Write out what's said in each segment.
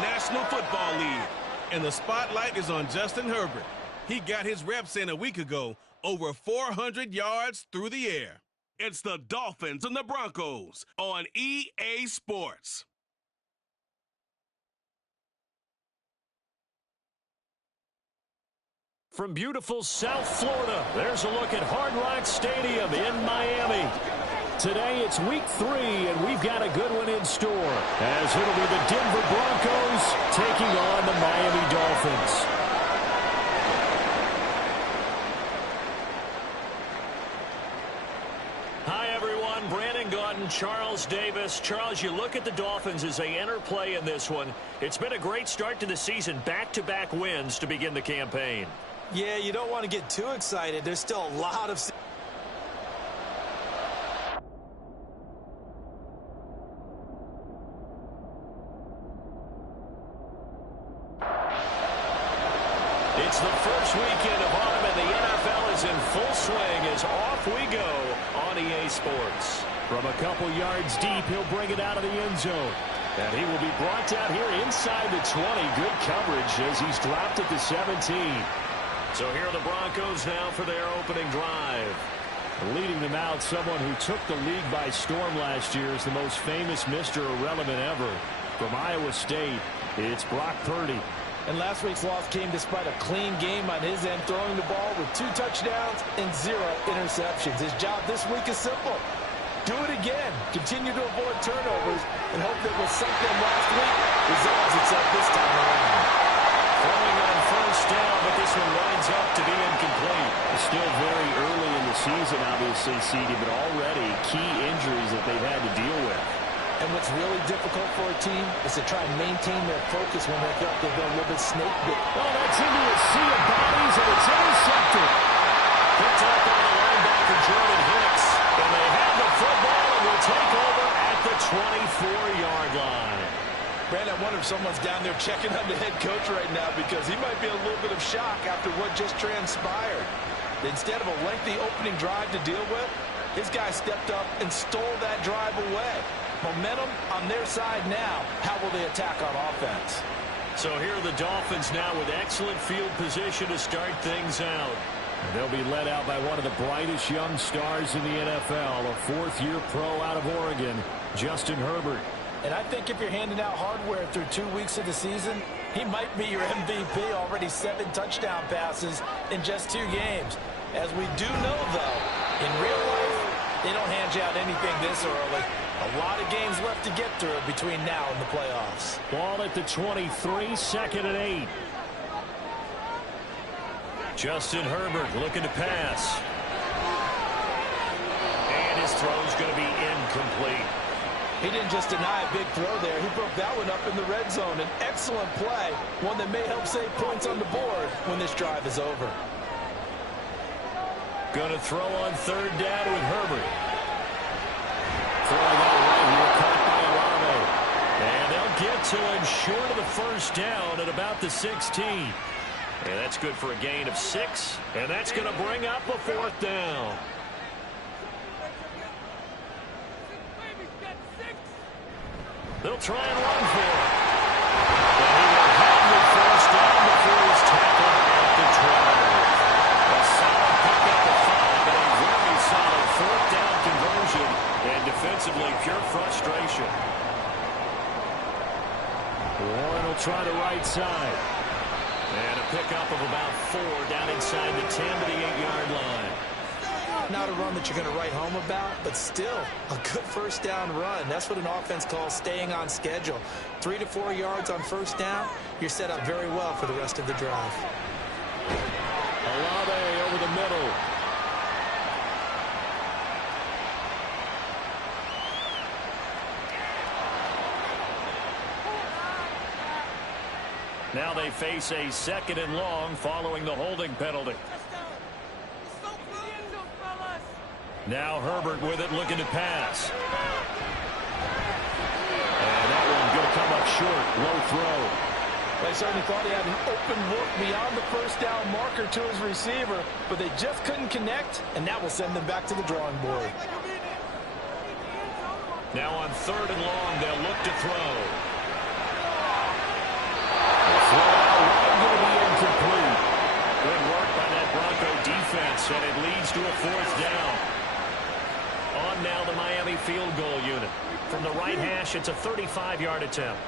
National Football League. And the spotlight is on Justin Herbert. He got his reps in a week ago, over 400 yards through the air. It's the Dolphins and the Broncos on EA Sports. From beautiful South Florida, there's a look at Hard Rock Stadium in Miami. Today it's week 3, and we've got a good one in store, as it'll be the Denver Broncos taking on the Miami Dolphins. Hi, everyone. Brandon Gaudin, Charles Davis. Charles, you look at the Dolphins as they enter play in this one. It's been a great start to the season, back-to-back wins to begin the campaign. Yeah, you don't want to get too excited. There's still a lot of... It's the first weekend of autumn, and the NFL is in full swing as off we go on EA Sports. From a couple yards deep, he'll bring it out of the end zone. And he will be brought down here inside the 20. Good coverage as he's dropped at the 17. So here are the Broncos now for their opening drive. Leading them out, someone who took the league by storm last year is the most famous Mr. Irrelevant ever. From Iowa State, it's Brock Purdy. And last week's loss came despite a clean game on his end, throwing the ball with 2 touchdowns and 0 interceptions. His job this week is simple. Do it again. Continue to avoid turnovers and hope that what sunk them last week resolves itself this time around. Throwing on first down, but this one winds up to be incomplete. It's still very early in the season, obviously, CD, but already key injuries that they've had to deal with. And what's really difficult for a team is to try and maintain their focus when they feel like they've been a little bit snake bit. Oh, that's into a sea of bodies, and it's intercepted. Picked up by the linebacker, Jordan Hicks. And they have the football and will take over at the 24-yard line. Brandon, I wonder if someone's down there checking on the head coach right now, because he might be a little bit of shock after what just transpired. Instead of a lengthy opening drive to deal with, his guy stepped up and stole that drive away. Momentum on their side now. How will they attack on offense? So here are the Dolphins now with excellent field position to start things out. And they'll be led out by one of the brightest young stars in the NFL, a 4th-year pro out of Oregon, Justin Herbert. And I think if you're handing out hardware through 2 weeks of the season, he might be your MVP. Already 7 touchdown passes in just 2 games. As we do know, though, in real life, they don't hand you out anything this early. A lot of games left to get through between now and the playoffs. Ball at the 23, 2nd and 8. Justin Herbert looking to pass. And his throw's going to be incomplete. He didn't just deny a big throw there. He broke that one up in the red zone. An excellent play, one that may help save points on the board when this drive is over. Going to throw on 3rd down with Herbert. Throwing out right here, caught by Olave. And they'll get to him short of the 1st down at about the 16. And that's good for a gain of 6. And that's going to bring up a 4th down. They'll try and run for it. But he will have the 1st down before he's tackled at the 12. A solid pickup of 5 and a very solid 4th down conversion. And defensively, pure frustration. Warren will try the right side. And a pickup of about 4 down inside the 10 to the 8-yard line. Not a run that you're going to write home about, but still a good 1st down run. That's what an offense calls staying on schedule. 3 to 4 yards on 1st down, you're set up very well for the rest of the drive. Olave over the middle. Now they face a 2nd and long following the holding penalty. Now Herbert with it, looking to pass. And that one going to come up short. Low throw. They certainly thought he had an open look beyond the 1st down marker to his receiver, but they just couldn't connect, and that will send them back to the drawing board. Now on 3rd and long, they'll look to throw. throw out wide, going to be incomplete. Good work by that Bronco defense, and it leads to a 4th down. On now the Miami field goal unit. From the right hash, it's a 35-yard attempt.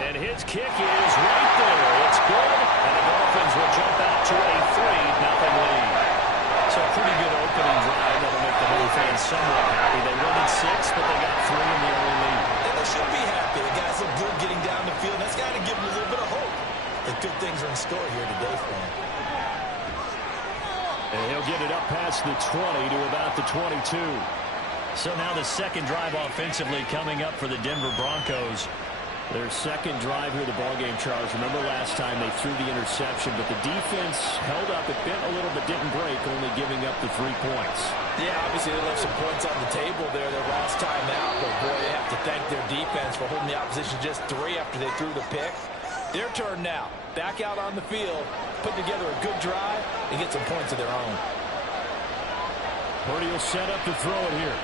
And his kick is right there. It's good, and the Dolphins will jump out to a 3-0 lead. So a pretty good opening drive that'll make the whole fans somewhat happy. They wanted 6, but they got 3 in the early lead. And they should be happy. The guys look good getting down the field. That's got to give them a little bit of hope that good things are in store here today for them. And he'll get it up past the 20 to about the 22. So now the second drive offensively coming up for the Denver Broncos. Their second drive here of the ballgame, Charles. Remember last time they threw the interception, but the defense held up. It bent a little but didn't break, only giving up the 3 points. Yeah, obviously they left some points on the table there their last time out, but boy, they have to thank their defense for holding the opposition just 3 after they threw the pick. Their turn now. Back out on the field, put together a good drive, and get some points of their own. Purdy will set up to throw it here.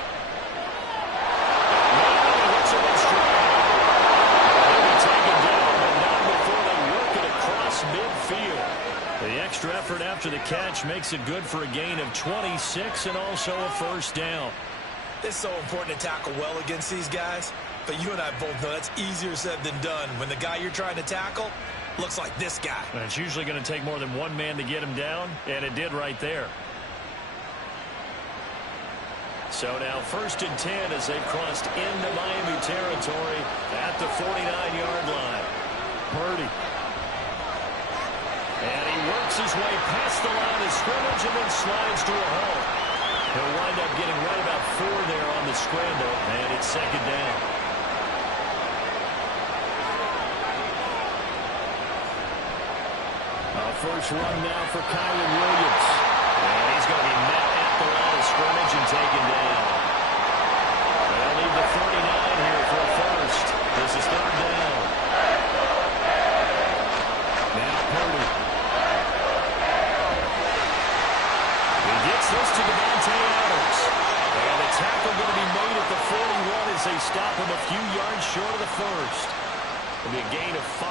Midfield. The extra effort after the catch makes it good for a gain of 26 and also a 1st down. It's so important to tackle well against these guys, but you and I both know that's easier said than done when the guy you're trying to tackle looks like this guy. And it's usually going to take more than one man to get him down, and it did right there. So now 1st and 10 as they've crossed into Miami territory at the 49-yard line. Purdy. And he works his way past the line of scrimmage and then slides to a halt. He'll wind up getting right about 4 there on the scramble, and it's 2nd down. First run now for Kyren Williams. And he's going to be met at the line of scrimmage and taken down. They'll need the 39 here for a first. This is 3rd down. Now Purdy. He gets this to Davante Adams. And the tackle going to be made at the 41 as they stop him a few yards short of the first. It'll be a gain of 5.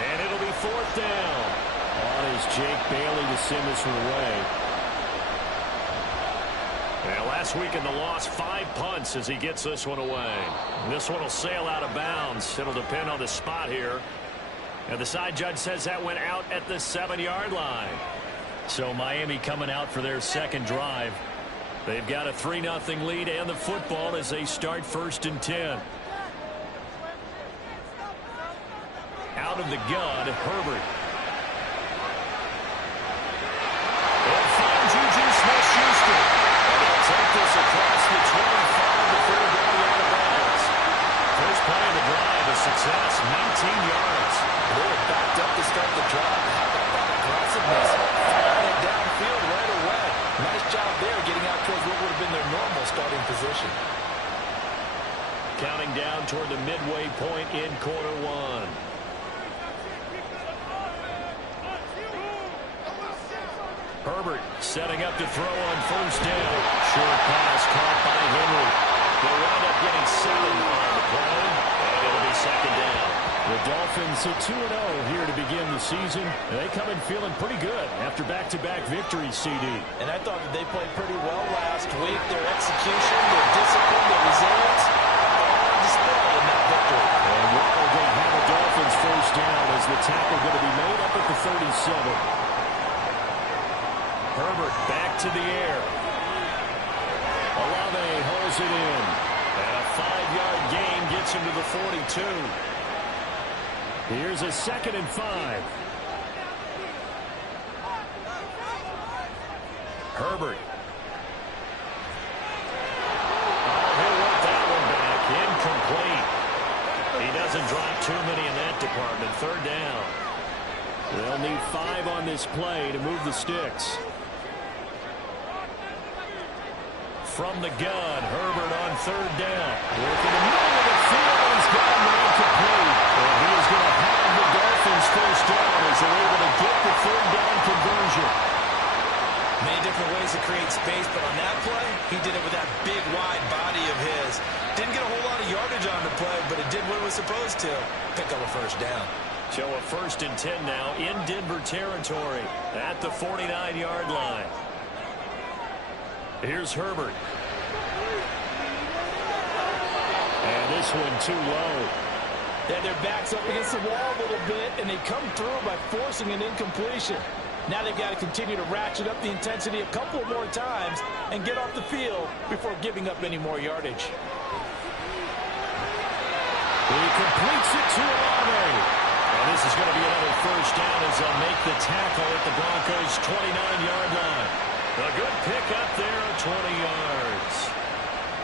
And it'll be 4th down. On is Jake Bailey to send this one away. And last week in the loss, 5 punts as he gets this one away. This one will sail out of bounds. It'll depend on the spot here. And the side judge says that went out at the 7-yard line. So Miami coming out for their second drive. They've got a 3-0 lead and the football as they start 1st and 10. Out of the gun, Herbert. They'll find Juju Smith-Schuster. And they'll take this across the 25 before going out of bounds. First play of the drive, a success, 19 yards. They were backed up to start the drive. How about that aggressiveness? Firing it downfield right away. Nice job there getting out towards what would have been their normal starting position. Counting down toward the midway point in quarter 1. Herbert setting up to throw on 1st down. Short pass caught by Henry. They'll wind up getting 7 on the play, and it'll be 2nd down. The Dolphins at 2-0 here to begin the season. They come in feeling pretty good after back-to-back victories, CD. And I thought that they played pretty well last week. Their execution, their discipline, their resilience, all on display in that victory. And Waddle going to have a Dolphins 1st down as the tackle going to be made up at the 37. Herbert back to the air. Olave holds it in. And a 5-yard gain gets him to the 42. Here's a 2nd and 5. Herbert. He'll work that one back. Incomplete. He doesn't drop too many in that department. 3rd down. They'll need 5 on this play to move the sticks. From the gun, Herbert on 3rd down. Working the middle of the field, and he's got him incomplete. And he is going to have the Dolphins 1st down as they're able to get the 3rd down conversion. Many different ways to create space, but on that play, he did it with that big, wide body of his. Didn't get a whole lot of yardage on the play, but it did what it was supposed to. Pick up a first down. So a 1st and 10 now in Denver territory at the 49-yard line. Here's Herbert. And this one too low. Yeah, their back's up against the wall a little bit, and they come through by forcing an incompletion. Now they've got to continue to ratchet up the intensity a couple more times and get off the field before giving up any more yardage. He completes it to Olave. And this is going to be another first down as they'll make the tackle at the Broncos' 29-yard line. A good pick up there at 20 yards.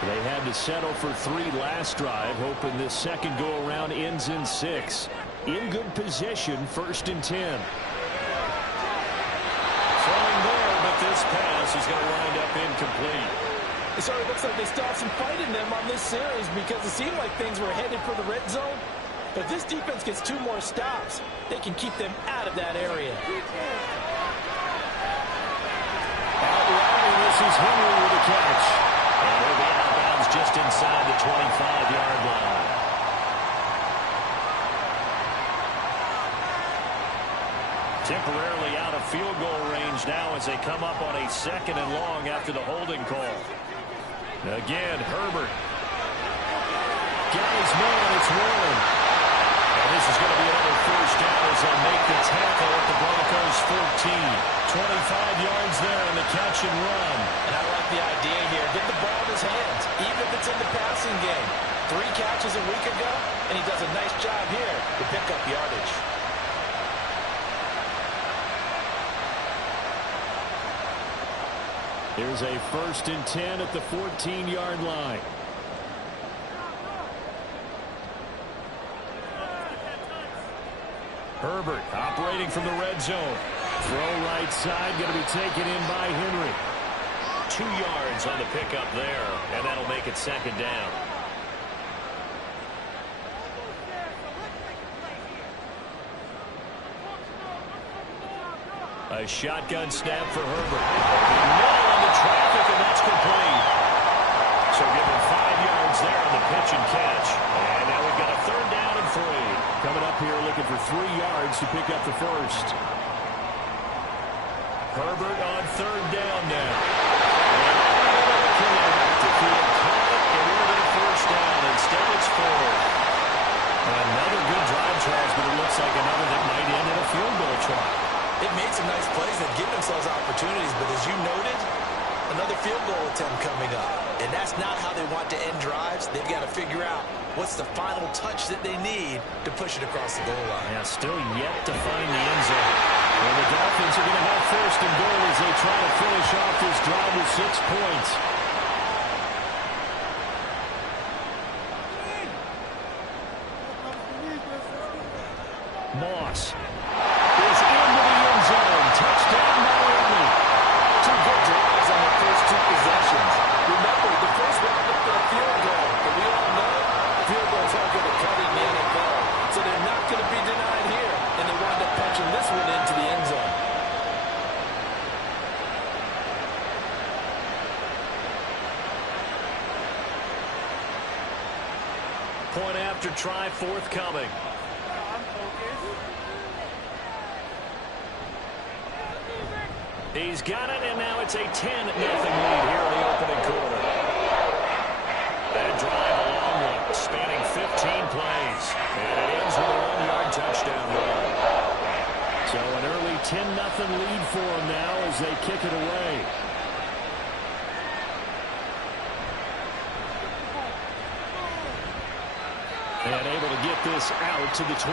They had to settle for 3 last drive, hoping this second go-around ends in 6. In good position, 1st and 10. Throwing there, but this pass is going to wind up incomplete. It sort of looks like they still have some fight in them on this series because it seemed like things were headed for the red zone. But if this defense gets 2 more stops, they can keep them out of that area. Out wide, and this is Henry with a catch. And he'll be out of bounds just inside the 25-yard line. Temporarily out of field goal range now as they come up on a 2nd and long after the holding call. Again, Herbert. Got his man, it's rolling. And this is going to be another first down as they'll make the tackle at the Broncos' 14. 25 yards there on the catch and run. And I like the idea here. Get the ball in his hands, even if it's in the passing game. 3 catches a week ago, and he does a nice job here to pick up yardage. Here's a 1st and 10 at the 14-yard line. Herbert operating from the red zone. Throw right side, going to be taken in by Henry. 2 yards on the pickup there, and that'll make it 2nd down. A shotgun snap for Herbert. Middle on the traffic, and that's complete. So give him 5 yards there on the pitch and catch. And now we've got a 3rd down and 3. Coming up here looking for 3 yards to pick up the first. Herbert on 3rd down now. If he had caught it, it would have been a first down. Instead, it's 4th. Another good drive tries, but it looks like another that might end in a field goal try. They've made some nice plays. They've given themselves opportunities, but as you noted, another field goal attempt coming up. And that's not how they want to end drives. They've got to figure out what's the final touch that they need to push it across the goal line. Yeah, still yet to find the end zone. Well, the Dolphins are going to have 1st and goal as they try to finish off this drive with 6 points. Moss is into the end zone. Touchdown, Miami. 2 good drives on their first 2 possessions. Remember, the first one up for a field goal, but we all know field goals aren't going to cut it in the NFL. So they're not going to be denied here, and they wind up punching this one into the end zone. Point after try forthcoming. He's got it, and now it's a 10-0 lead here in the opening quarter. That drive, a long one, spanning 15 plays. And it ends with a 1-yard touchdown run. So an early 10-0 lead for them now as they kick it away. And able to get this out to the 25.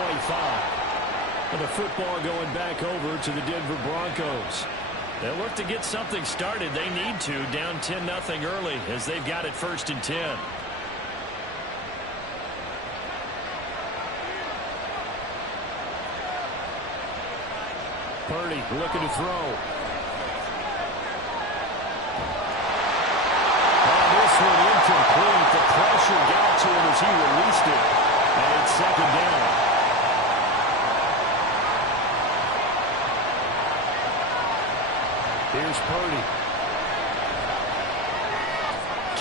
And the football going back over to the Denver Broncos. They'll look to get something started. They need to, down 10-0 early as they've got it 1st and 10. Purdy looking to throw. This one incomplete. The pressure got to him as he released it. And it's 2nd down. Here's Purdy.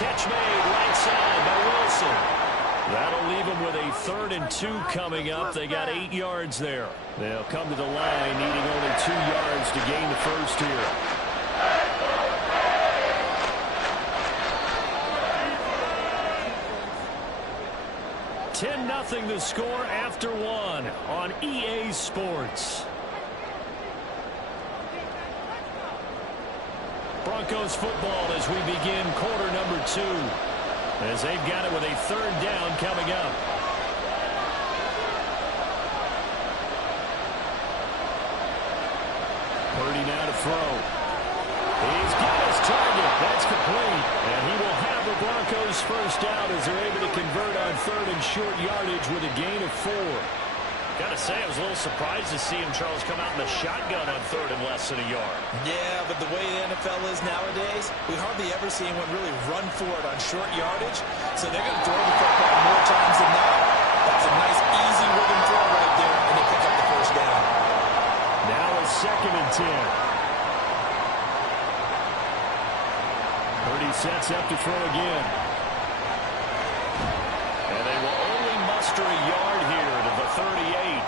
Catch made right side by Wilson. That'll leave them with a 3rd and 2 coming up. They got 8 yards there. They'll come to the line needing only 2 yards to gain the first here. Nothing to score after 1 on EA Sports. Broncos football as we begin quarter number 2. As they've got it with a 3rd down coming up. Purdy now to throw. He's got his target. That's complete. And he will have the Broncos first down as they're able to convert on 3rd and short yardage with a gain of 4. Gotta say, I was a little surprised to see him, Charles, come out in the shotgun on 3rd and less than a yard. Yeah, but the way the NFL is nowadays, we hardly ever see anyone really run for it on short yardage. So they're going to throw the football more times than not. That's a nice, easy rhythm throw right there, and they pick up the first down. Now a 2nd and 10. Purdy sets up to throw again. And they will only muster a yard here to the 38.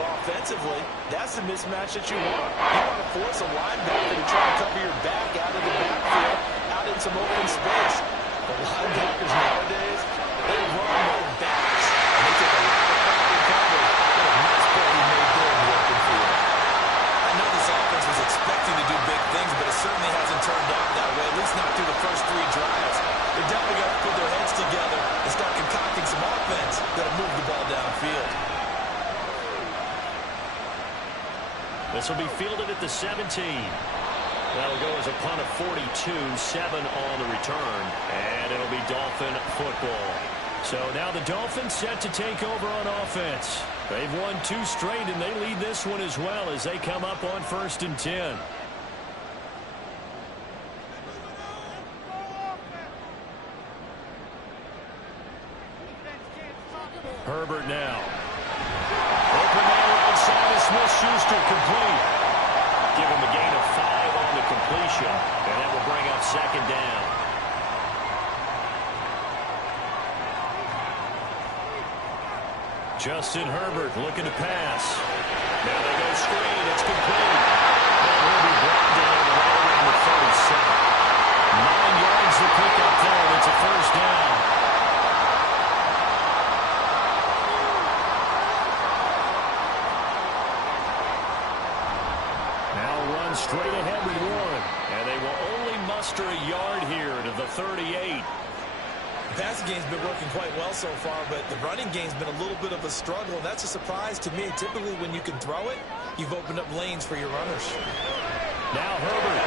Well, offensively, that's the mismatch that you want. You want to force a linebacker to try to cover your back out of the backfield, out in some open space. The linebackers nowadays, they run their backs. And they take a lot of coverage cover. What a nice play he made there in the open field. I know this offense was expecting to do big things, but it certainly hasn't turned out that way, at least not through the first 3 drives. They're definitely got to put their heads together and start concocting some offense that'll move the ball downfield. This will be fielded at the 17. That'll go as a punt of 42, 7 on the return, and it'll be Dolphin football. So now the Dolphins set to take over on offense. They've won 2 straight, and they lead this one as well as they come up on 1st and 10. Herbert now. Open man outside of Smith-Schuster, complete. Give him a gain of 5 on the completion, and that will bring up 2nd down. Justin Herbert looking to pass. Now they go screen. It's complete. That will be brought down right around the 37. 9 yards to pick up there. It's a first down. Now run straight ahead with Warren. And they will only muster a yard here to the 38. The passing game's been working quite well so far, but the running game's been a little bit of a struggle, and that's a surprise to me. Typically, when you can throw it, you've opened up lanes for your runners. Now Herbert.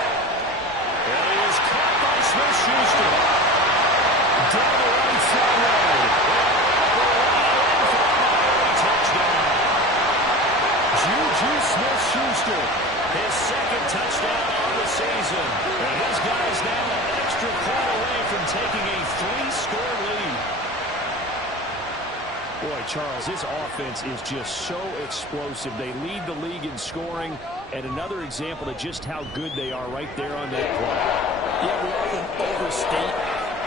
And he is caught by Smith-Schuster. Down the right sideline. Touchdown. Juju Smith-Schuster. His 2nd touchdown on the season. And his guys now an extra point away from taking a 3-score lead. Boy, Charles, this offense is just so explosive. They lead the league in scoring, and another example of just how good they are right there on that play. Yeah, we often overstate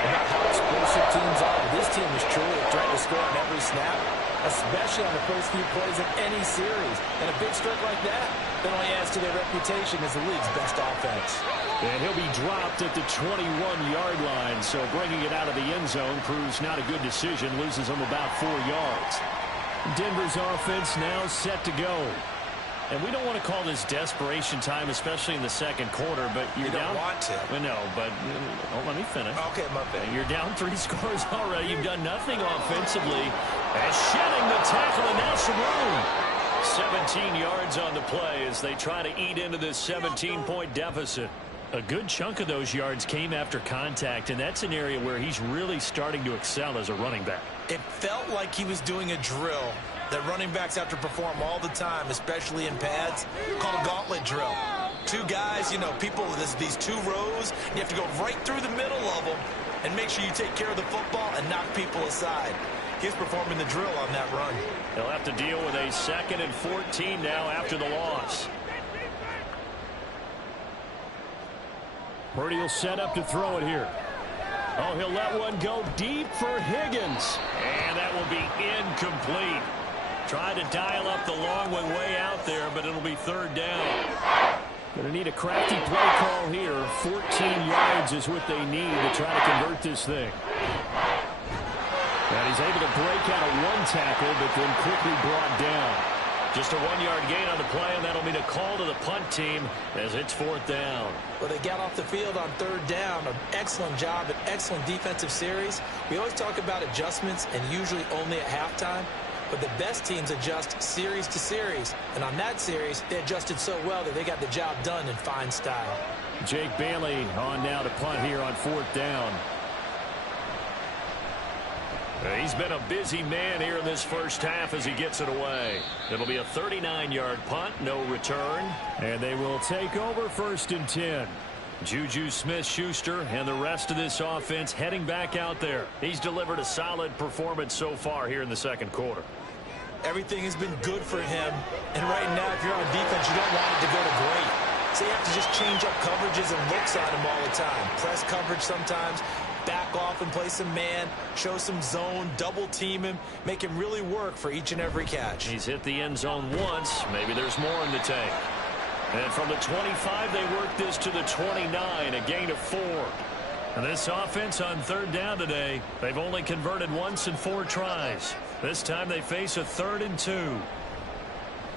about how explosive teams are. This team is truly a threat to score on every snap, especially on the first few plays of any series. And a big stroke like that only adds to their reputation as the league's best offense. And he'll be dropped at the 21-yard line, so bringing it out of the end zone proves not a good decision, loses him about 4 yards. Denver's offense now set to go. And we don't want to call this desperation time, especially in the 2nd quarter, but you're down. You don't want to. No, but let me finish. Okay, my bad. You're down 3 scores already. You've done nothing offensively. And shedding the tackle, and now some room. 17 yards on the play as they try to eat into this 17-point deficit. A good chunk of those yards came after contact, and that's an area where he's really starting to excel as a running back. It felt like he was doing a drill that running backs have to perform all the time, especially in pads, called a gauntlet drill. 2 guys, you know, people, these 2 rows, you have to go right through the middle of them and make sure you take care of the football and knock people aside. He's performing the drill on that run. They'll have to deal with a 2nd and 14 now after the loss. Purdy will set up to throw it here. Oh, he'll let one go deep for Higgins. And that will be incomplete. Tried to dial up the long one way out there, but it'll be third down. Going to need a crafty play call here. 14 yards is what they need to try to convert this thing. And he's able to break out of one tackle, but then quickly brought down. Just a 1-yard gain on the play, and that'll mean a call to the punt team as it's fourth down. Well, they got off the field on third down. An excellent job, an excellent defensive series. We always talk about adjustments, and usually only at halftime. But the best teams adjust series to series. And on that series, they adjusted so well that they got the job done in fine style. Jake Bailey on now to punt here on fourth down. He's been a busy man here in this first half as he gets it away. It'll be a 39-yard punt, no return. And they will take over first and 10. Juju Smith-Schuster and the rest of this offense heading back out there. He's delivered a solid performance so far here in the second quarter. Everything has been good for him. And right now, if you're on defense, you don't want it to go to great. So you have to just change up coverages and looks on him all the time. Press coverage sometimes. Back off and play some man, show some zone, double team him, make him really work for each and every catch. He's hit the end zone once. Maybe there's more in the tank. And from the 25, they work this to the 29, a gain of 4. And this offense on third down today, they've only converted once in 4 tries. This time they face a 3rd and 2.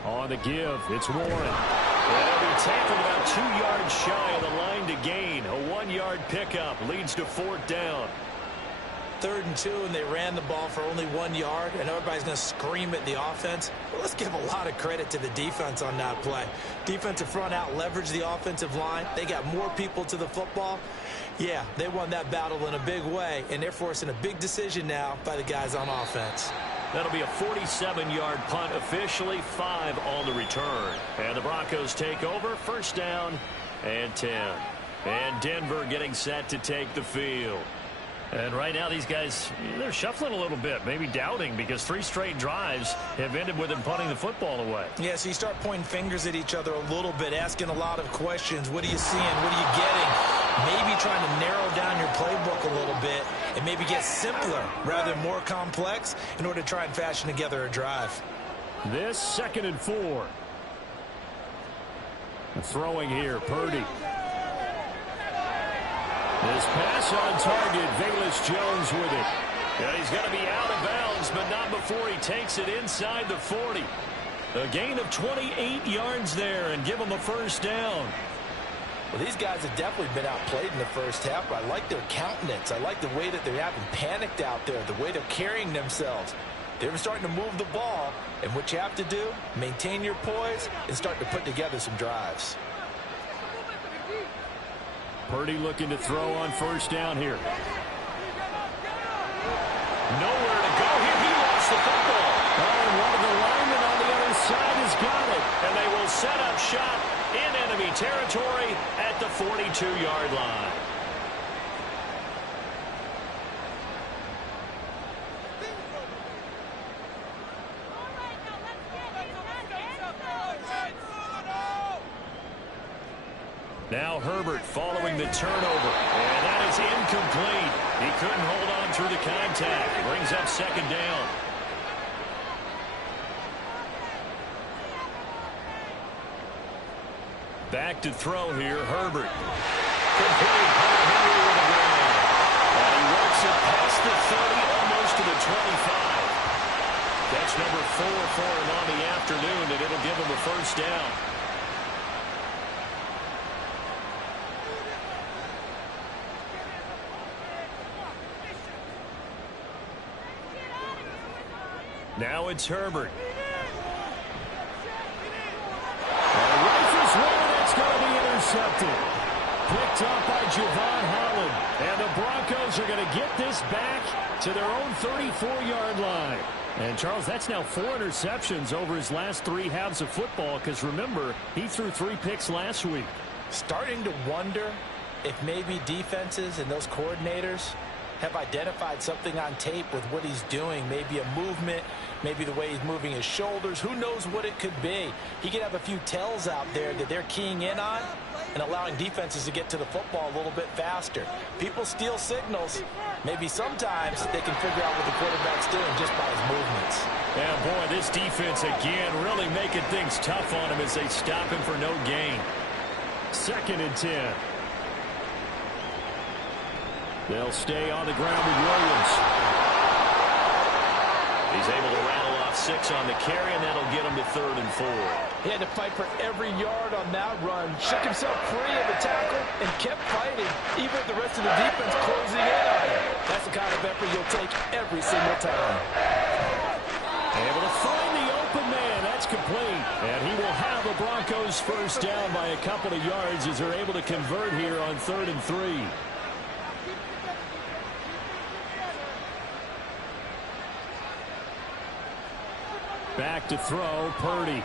On the give, it's Warren. And he'll be tackled about 2 yards shy of the line to gain. A 1-yard pickup leads to fourth down. 3rd and 2, and they ran the ball for only 1 yard, and everybody's going to scream at the offense. Well, let's give a lot of credit to the defense on that play. Defensive front out leveraged the offensive line. They got more people to the football. Yeah, they won that battle in a big way, and they're forcing a big decision now by the guys on offense. That'll be a 47-yard punt, officially 5 on the return. And the Broncos take over, first down and 10. And Denver getting set to take the field. And right now these guys, they're shuffling a little bit, maybe doubting, because 3 straight drives have ended with them punting the football away. Yeah, so you start pointing fingers at each other a little bit, asking a lot of questions. What are you seeing? What are you getting? Maybe trying to narrow down your playbook a little bit and maybe get simpler rather than more complex in order to try and fashion together a drive. This 2nd and 4. Throwing here, Purdy. His pass on target, Velus Jones with it. And he's going to be out of bounds, but not before he takes it inside the 40. A gain of 28 yards there and give him a first down. Well, these guys have definitely been outplayed in the first half, but I like their countenance. I like the way that they're having panicked out there, the way they're carrying themselves. They're starting to move the ball, and what you have to do, maintain your poise and start to put together some drives. Purdy looking to throw on first down here. Nowhere to go here. He lost the football. Oh, and one of the linemen on the other side has got it. And they will set up shop in enemy territory at the 42-yard line. Now Herbert following the turnover. And that is incomplete. He couldn't hold on through the contact. Brings up second down. Back to throw here, Herbert. Complete. Henry with the ground. And he works it past the 30, almost to the 25. That's number 4 for him on the afternoon, and it'll give him a first down. Now it's Herbert. And rifles one, and it's going to be intercepted. Picked up by Javon Holland. And the Broncos are going to get this back to their own 34-yard line. And, Charles, that's now 4 interceptions over his last 3 halves of football, because, remember, he threw 3 picks last week. Starting to wonder if maybe defenses and those coordinators have identified something on tape with what he's doing. Maybe a movement, maybe the way he's moving his shoulders. Who knows what it could be? He could have a few tells out there that they're keying in on and allowing defenses to get to the football a little bit faster. People steal signals. Maybe sometimes they can figure out what the quarterback's doing just by his movements. Yeah, boy, this defense again really making things tough on him as they stop him for no gain. 2nd and 10. They'll stay on the ground with Williams. He's able to rattle off 6 on the carry, and that'll get him to 3rd and 4. He had to fight for every yard on that run. Shook himself free of the tackle and kept fighting, even with the rest of the defense closing in on him. That's the kind of effort you'll take every single time. Able to find the open man. That's complete. And he will have the Broncos first down by a couple of yards as they're able to convert here on 3rd and 3. Back to throw, Purdy.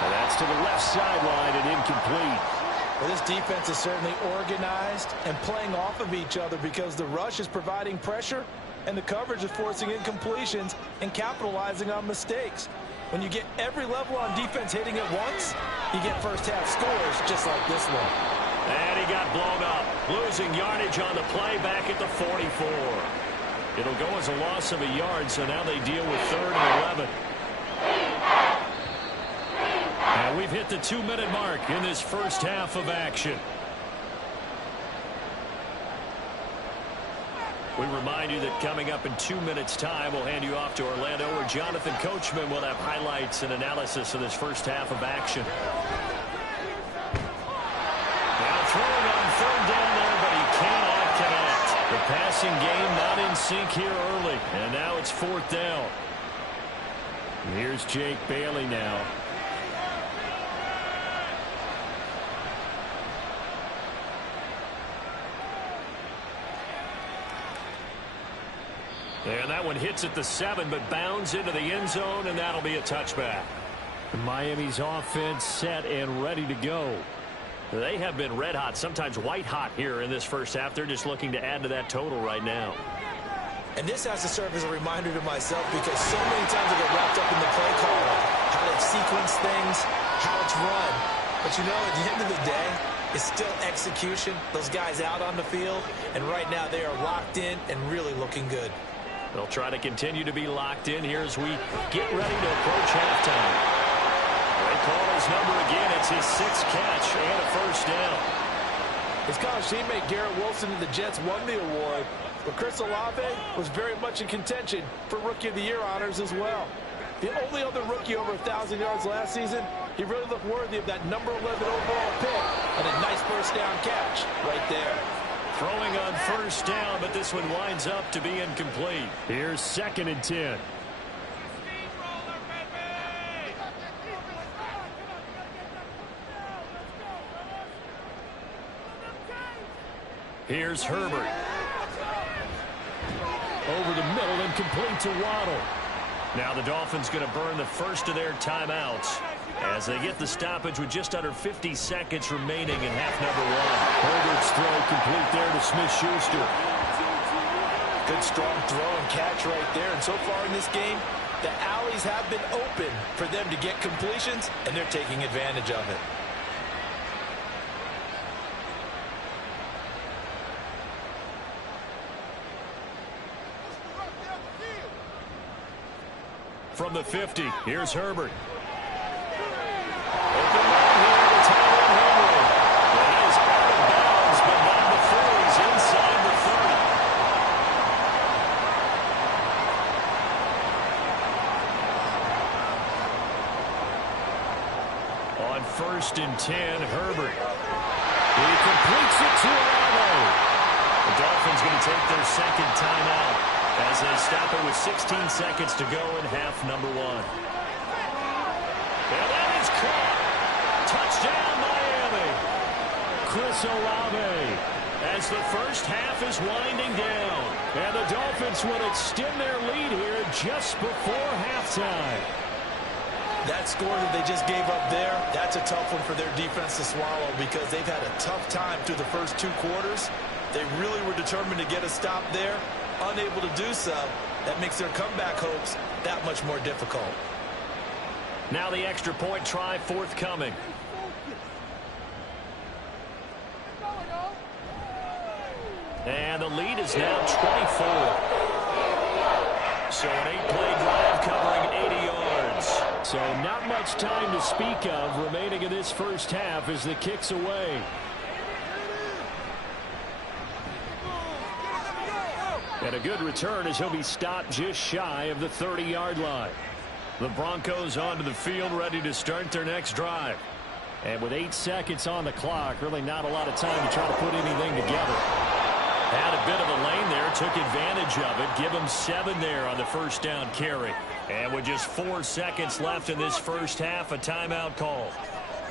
And that's to the left sideline and incomplete. Well, this defense is certainly organized and playing off of each other because the rush is providing pressure and the coverage is forcing incompletions and capitalizing on mistakes. When you get every level on defense hitting at once, you get first-half scores just like this one. And he got blown up, losing yardage on the play back at the 44. It'll go as a loss of a yard, so now they deal with 3rd and 11. And we've hit the 2-minute mark in this first half of action. We remind you that coming up in 2 minutes' time, we'll hand you off to Orlando, where Jonathan Coachman will have highlights and analysis of this first half of action. Now throwing on 3rd down there, but he cannot connect. The passing game not in sync here early, and now it's 4th down. Here's Jake Bailey now. And that one hits at the 7, but bounds into the end zone, and that'll be a touchback. Miami's offense set and ready to go. They have been red hot, sometimes white hot here in this first half. They're just looking to add to that total right now. And this has to serve as a reminder to myself because so many times I get wrapped up in the play call, how they sequence things, how it's run. But you know, at the end of the day, it's still execution. Those guys out on the field, and right now they are locked in and really looking good. They'll try to continue to be locked in here as we get ready to approach halftime. They call his number again. It's his 6th catch and a first down. His college teammate Garrett Wilson and the Jets won the award, but Chris Olave was very much in contention for Rookie of the Year honors as well. The only other rookie over 1,000 yards last season, he really looked worthy of that number 11 overall pick and a nice first down catch right there. Throwing on first down, but this one winds up to be incomplete. Here's 2nd and 10. Here's Herbert. Over the middle and complete to Waddle. Now the Dolphins going to burn the first of their timeouts as they get the stoppage with just under 50 seconds remaining in half number 1. Herbert's throw complete there to Smith-Schuster. Good strong throw and catch right there. And so far in this game, the alleys have been open for them to get completions, and they're taking advantage of it. From the 50, here's Herbert. On 1st and 10, Herbert. He completes it to Olave. The Dolphins going to take their 2nd timeout as they stop it with 16 seconds to go in half number 1. And that is caught. Touchdown, Miami. Chris Olave as the first half is winding down. And the Dolphins will extend their lead here just before halftime. That score that they just gave up there, that's a tough one for their defense to swallow because they've had a tough time through the first 2 quarters. They really were determined to get a stop there, unable to do so. That makes their comeback hopes that much more difficult. Now the extra point try forthcoming. And the lead is now 24. So an 8-play drive covering 80 yards. So not much time to speak of remaining in this first half as the kick's away. And a good return as he'll be stopped just shy of the 30-yard line. The Broncos onto the field ready to start their next drive. And with 8 seconds on the clock, really not a lot of time to try to put anything together. Had a bit of a lane there, took advantage of it. Give him 7 there on the first down carry. And with just 4 seconds left in this first half, a timeout call.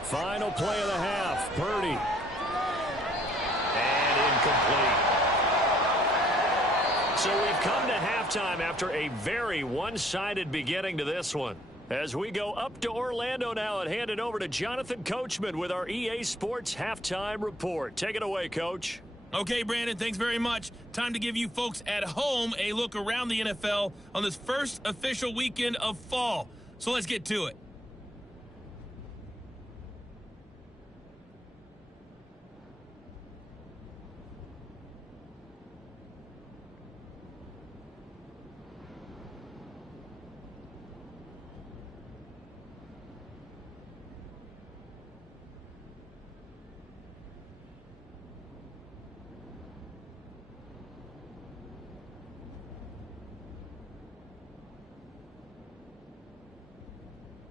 Final play of the half, Purdy. And incomplete. So we've come to halftime after a very one-sided beginning to this one. As we go up to Orlando now and hand it over to Jonathan Coachman with our EA Sports Halftime Report. Take it away, Coach. Okay, Brandon, thanks very much. Time to give you folks at home a look around the NFL on this first official weekend of fall. So let's get to it.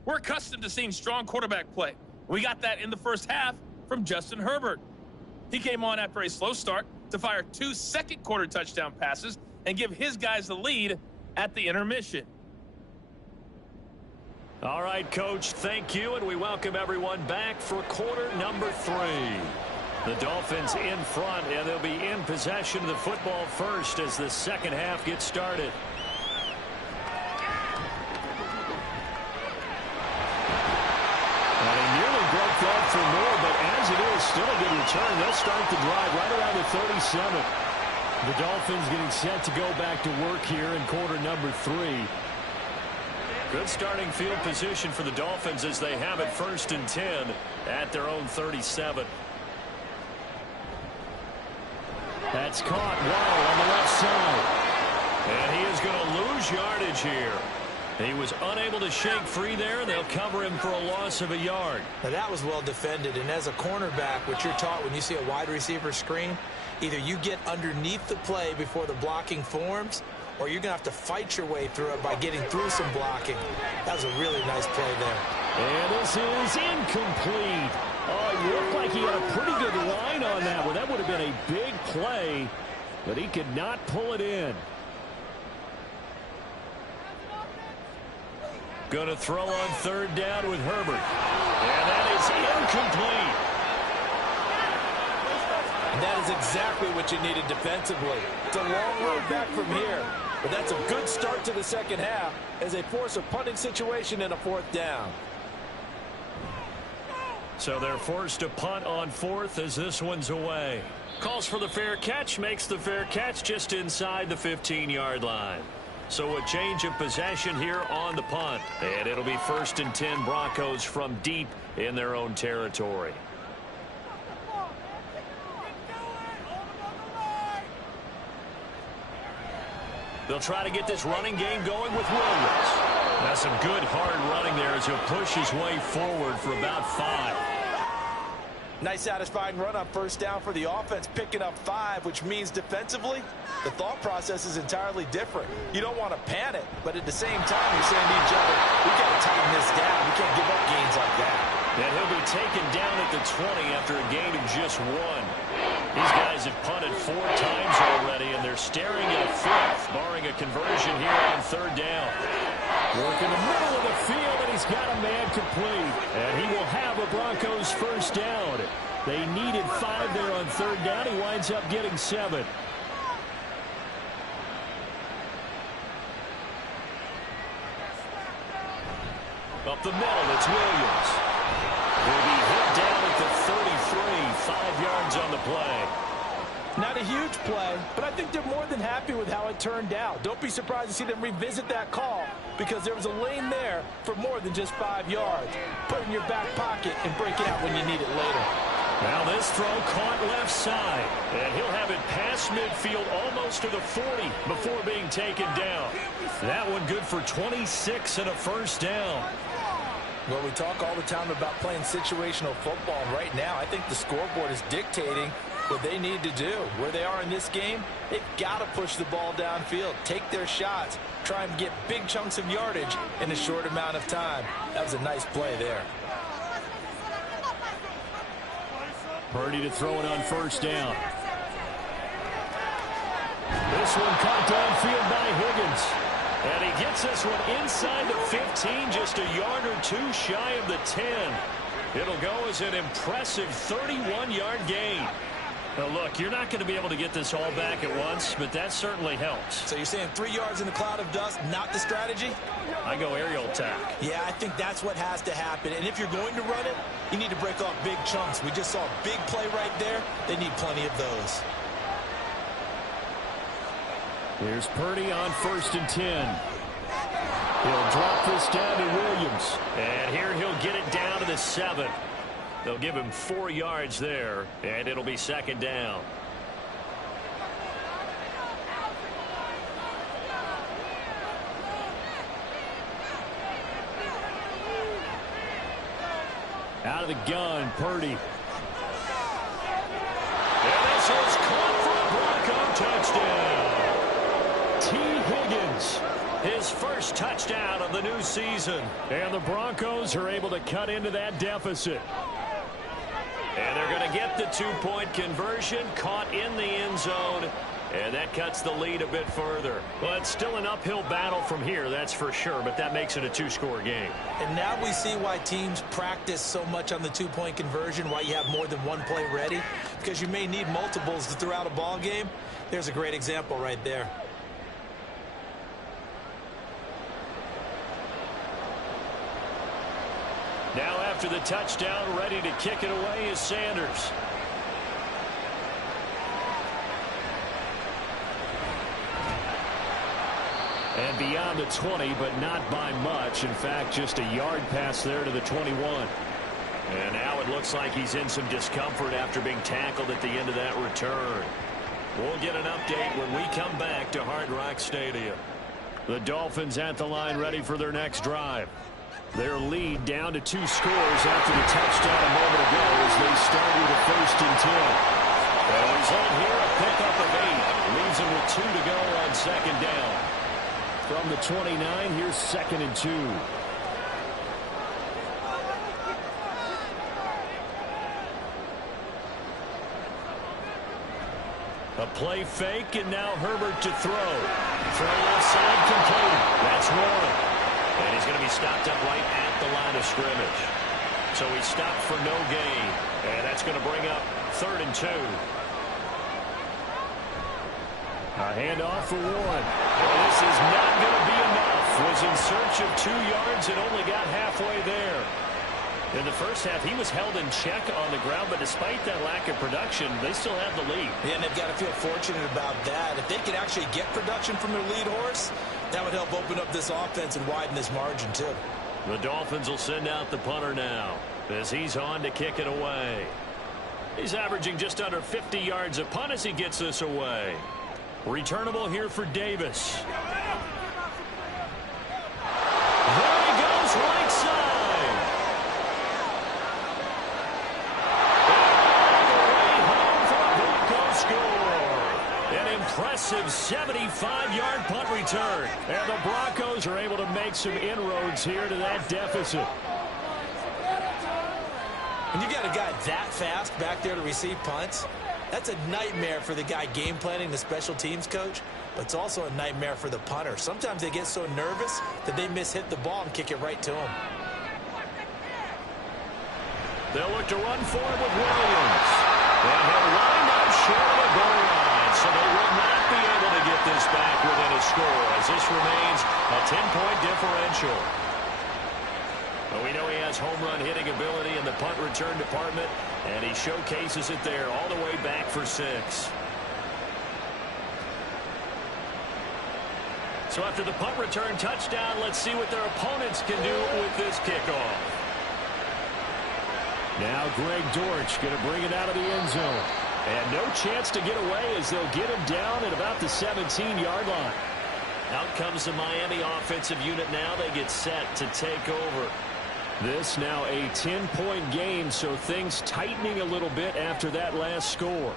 We're accustomed to seeing strong quarterback play. We got that in the first half from Justin Herbert. He came on after a slow start to fire 2 second-quarter touchdown passes and give his guys the lead at the intermission. All right, Coach, thank you, and we welcome everyone back for quarter number 3. The Dolphins in front, and they'll be in possession of the football first as the second half gets started. Broke that for more, but as it is, still a good return. They'll start the drive right around the 37. The Dolphins getting set to go back to work here in quarter number 3. Good starting field position for the Dolphins as they have it 1st and 10 at their own 37. That's caught well on the left side. And he is going to lose yardage here. He was unable to shake free there, and they'll cover him for a loss of a yard. Now that was well defended, and as a cornerback, what you're taught when you see a wide receiver screen, either you get underneath the play before the blocking forms, or you're going to have to fight your way through it by getting through some blocking. That was a really nice play there. And this is incomplete. Oh, it looked like he had a pretty good line on that one. That would have been a big play, but he could not pull it in. Going to throw on 3rd down with Herbert. And that is incomplete. And that is exactly what you needed defensively. It's a long road back from here. But that's a good start to the second half as they force a punting situation in a 4th down. So they're forced to punt on 4th as this one's away. Calls for the fair catch, makes the fair catch just inside the 15-yard line. So a change of possession here on the punt. And it'll be 1st and 10 Broncos from deep in their own territory. They'll try to get this running game going with Williams. That's some good hard running there as he'll push his way forward for about 5. Nice satisfying run on 1st down for the offense, picking up 5, which means defensively, the thought process is entirely different. You don't want to panic, but at the same time, you're saying to each other, we've got to tighten this down. We can't give up gains like that. And he'll be taken down at the 20 after a gain of just 1. These guys have punted 4 times already, and they're staring at a 5th, barring a conversion here on 3rd down. Work in the middle of the field, and he's got a man complete. And he will have a Broncos 1st down. They needed 5 there on 3rd down. He winds up getting 7. A the middle. It's Williams. Will be hit down at the 33, 5 yards on the play. Not a huge play, but I think they're more than happy with how it turned out. Don't be surprised to see them revisit that call because there was a lane there for more than just 5 yards. Put it in your back pocket and break it out when you need it later. Now this throw caught left side, and he'll have it past midfield almost to the 40 before being taken down. That one good for 26 and a first down. Well, we talk all the time about playing situational football. Right now, I think the scoreboard is dictating what they need to do. Where they are in this game, they've got to push the ball downfield, take their shots, try and get big chunks of yardage in a short amount of time. That was a nice play there. Purdy to throw it on first down. This one caught downfield by Higgins. And he gets this one inside the 15, just a yard or two shy of the 10. It'll go as an impressive 31-yard gain. Now, look, you're not going to be able to get this all back at once, but that certainly helps. So you're saying 3 yards in the cloud of dust, not the strategy? I go aerial attack. Yeah, I think that's what has to happen. And if you're going to run it, you need to break off big chunks. We just saw a big play right there. They need plenty of those. Here's Purdy on 1st and 10. He'll drop this down to Williams. And here he'll get it down to the 7. They'll give him 4 yards there, and it'll be second down. Out of the gun, Purdy. And this is caught for a Bronco touchdown. T. Higgins, his first touchdown of the new season. And the Broncos are able to cut into that deficit. And they're going to get the 2-point conversion, caught in the end zone, and that cuts the lead a bit further. Well, it's still an uphill battle from here, that's for sure, but that makes it a 2-score game. And now we see why teams practice so much on the 2-point conversion, why you have more than one play ready, because you may need multiples to throw out a ball game. There's a great example right there. Now after the touchdown, ready to kick it away is Sanders. And beyond the 20, but not by much. In fact, just a yard pass there to the 21. And now it looks like he's in some discomfort after being tackled at the end of that return. We'll get an update when we come back to Hard Rock Stadium. The Dolphins at the line ready for their next drive. Their lead down to 2 scores after the touchdown a moment ago as they start with a 1st and 10. The result here, a pickup of 8. Leaves them with 2 to go on 2nd down. From the 29, here's 2nd and 2. A play fake, and now Herbert to throw. Throw left side complete. That's one. And he's going to be stopped up right at the line of scrimmage. So he stopped for no gain. And that's going to bring up 3rd and 2. A handoff for Warren. And this is not going to be enough. Was in search of 2 yards and only got halfway there. In the first half, he was held in check on the ground, but despite that lack of production, they still have the lead. Yeah, and they've got to feel fortunate about that. If they could actually get production from their lead horse, that would help open up this offense and widen this margin, too. The Dolphins will send out the punter now as he's on to kick it away. He's averaging just under 50 yards a punt as he gets this away. Returnable here for Davis. There he goes, right side. Impressive 75-yard punt return. And the Broncos are able to make some inroads here to that deficit. When you got a guy that fast back there to receive punts, that's a nightmare for the guy game planning, the special teams coach, but it's also a nightmare for the punter. Sometimes they get so nervous that they mishit the ball and kick it right to him. They'll look to run for it with Williams. And he'll wind up short of the goal line, so they will not be able to get this back within a score as this remains a 10-point differential. But we know he has home run hitting ability in the punt return department, and he showcases it there all the way back for 6. So after the punt return touchdown, let's see what their opponents can do with this kickoff. Now Greg Dortch going to bring it out of the end zone. And no chance to get away as they'll get him down at about the 17-yard line. Out comes the Miami offensive unit now. They get set to take over. This now a 10-point game, so things tightening a little bit after that last score.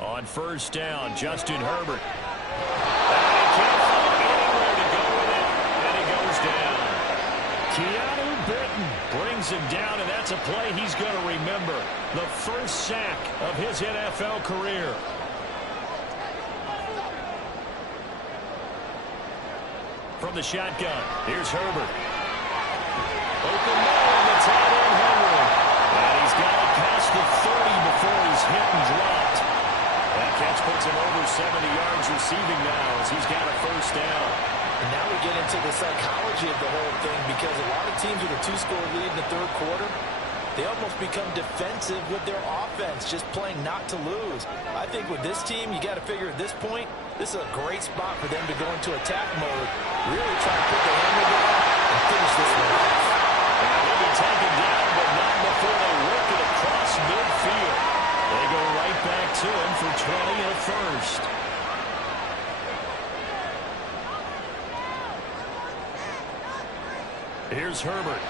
On first down, Justin Herbert. And he can't find anywhere to go with it, and he goes down. Keanu Benton brings him down, and that's a play he's going to remember. The first sack of his NFL career. From the shotgun, here's Herbert. Open ball, the tight end Henry. And he's got it past the 30 before he's hit and dropped. That catch puts him over 70 yards receiving now as he's got a first down. And now we get into the psychology of the whole thing, because a lot of teams with a 2-score lead in the third quarter, they almost become defensive with their offense, just playing not to lose. I think with this team, you got to figure at this point, this is a great spot for them to go into attack mode, really try to put the hammer down and finish this one off. And he'll be taken down, but not before they work it across midfield. They go right back to him for 20 and a first. Here's Herbert.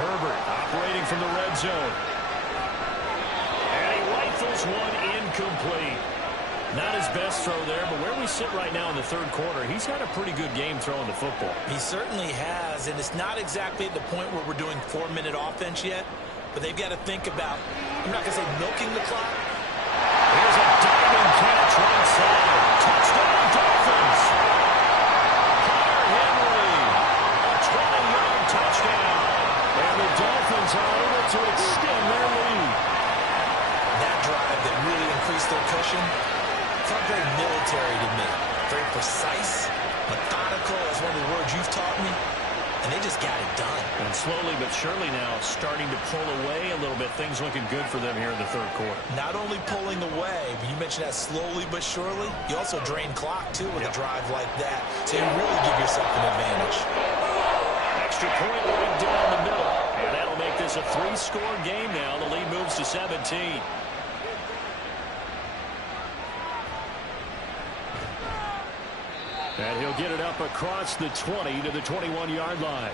Herbert operating from the red zone. And he rifles one incomplete. Not his best throw there, but where we sit right now in the third quarter, he's had a pretty good game throwing the football. He certainly has, and it's not exactly at the point where we're doing 4-minute offense yet, but they've got to think about, I'm not going to say milking the clock. Here's a diving catch right side. Touchdown Dolphins. Hunter Henry. A 20-yard touchdown. And the Dolphins are able to extend their lead. That drive that really increased their cushion felt very military to me. Very precise, methodical. That's one of the words you've taught me. And they just got it done. And slowly but surely now starting to pull away a little bit. Things looking good for them here in the third quarter. Not only pulling away, but you mentioned that slowly but surely. You also drain clock, too, with a drive like that. So you really give yourself an advantage. Extra point right down the middle. And that'll make this a 3-score game now. The lead moves to 17. And he'll get it up across the 20 to the 21-yard line.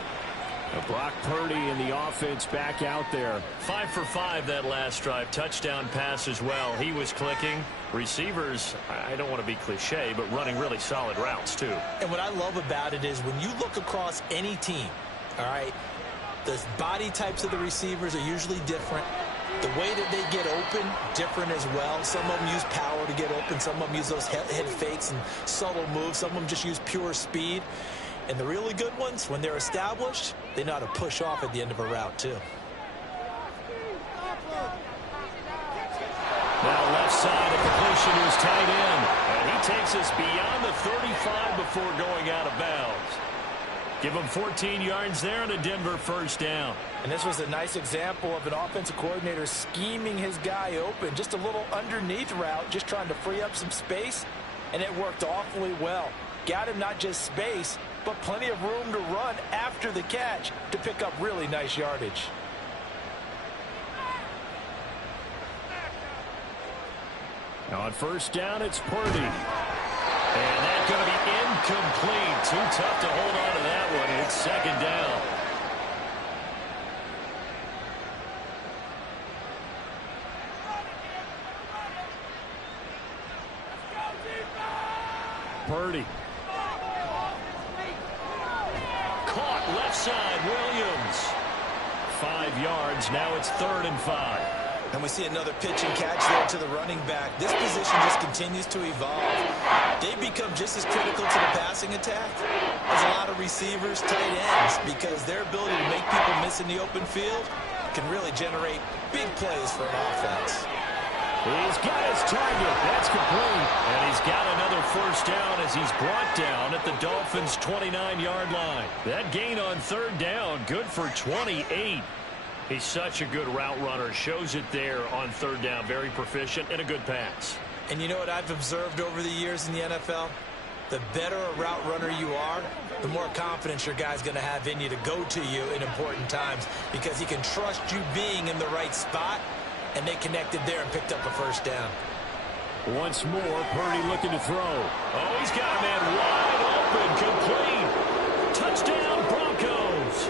Brock Purdy and the offense back out there. 5 for 5 that last drive. Touchdown pass as well. He was clicking. Receivers, I don't want to be cliche, but running really solid routes too. And what I love about it is when you look across any team, all right, the body types of the receivers are usually different. The way that they get open, different as well. Some of them use power to get open. Some of them use those head fakes and subtle moves. Some of them just use pure speed. And the really good ones, when they're established, they know how to push off at the end of a route, too. Now left side, a completion to his tight end. And he takes us beyond the 35 before going out of bounds. Give him 14 yards there and a Denver first down. And this was a nice example of an offensive coordinator scheming his guy open. Just a little underneath route, just trying to free up some space. And it worked awfully well. Got him not just space, but plenty of room to run after the catch to pick up really nice yardage. Now on first down, it's Purdy. And that's going to be incomplete. Too tough to hold on to that one. It's second down. Purdy. Caught left side, Williams. 5 yards. Now it's 3rd and 5. And we see another pitch and catch there to the running back. This position just continues to evolve. They become just as critical to the passing attack as a lot of receivers, tight ends, because their ability to make people miss in the open field can really generate big plays for an offense. He's got his target. That's complete. And he's got another first down as he's brought down at the Dolphins' 29-yard line. That gain on third down, good for 28. He's such a good route runner. Shows it there on third down. Very proficient and a good pass. And you know what I've observed over the years in the NFL? The better a route runner you are, the more confidence your guy's going to have in you to go to you in important times because he can trust you being in the right spot, and they connected there and picked up a first down. Once more, Purdy looking to throw. Oh, he's got a man wide open, complete. Touchdown, Broncos.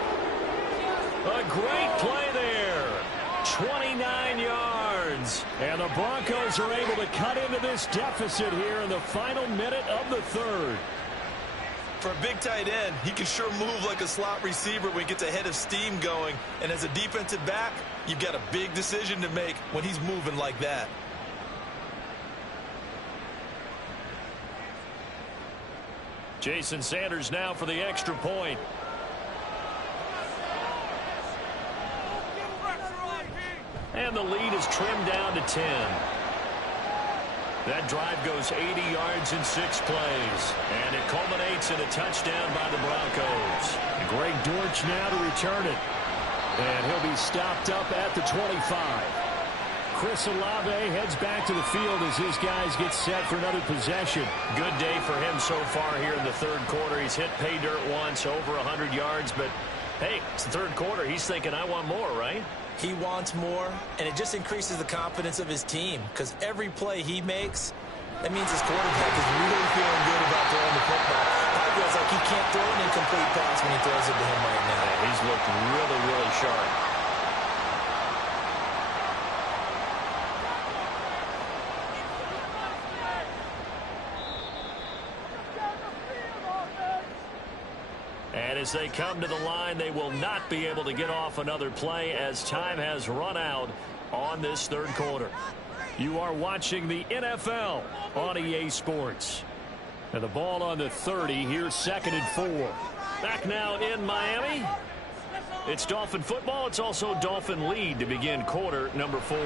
A great play there. 29 yards. And the Broncos are able to cut into this deficit here in the final minute of the third. For a big tight end, he can sure move like a slot receiver when he gets a head of steam going. And as a defensive back, you've got a big decision to make when he's moving like that. Jason Sanders now for the extra point. And the lead is trimmed down to 10. That drive goes 80 yards in 6 plays. And it culminates in a touchdown by the Broncos. Greg Dortch now to return it. And he'll be stopped up at the 25. Chris Olave heads back to the field as his guys get set for another possession. Good day for him so far here in the third quarter. He's hit pay dirt once, over 100 yards. But, hey, it's the third quarter. He's thinking, I want more, right? He wants more, and it just increases the confidence of his team because every play he makes, that means his quarterback is really feeling good about throwing the football. Probably feels like he can't throw an incomplete pass when he throws it to him right now. He's looked really, really sharp. And as they come to the line, they will not be able to get off another play as time has run out on this third quarter. You are watching the NFL on EA Sports. And the ball on the 30, here's 2nd and 4. Back now in Miami. It's Dolphin football. It's also Dolphin lead to begin quarter number 4.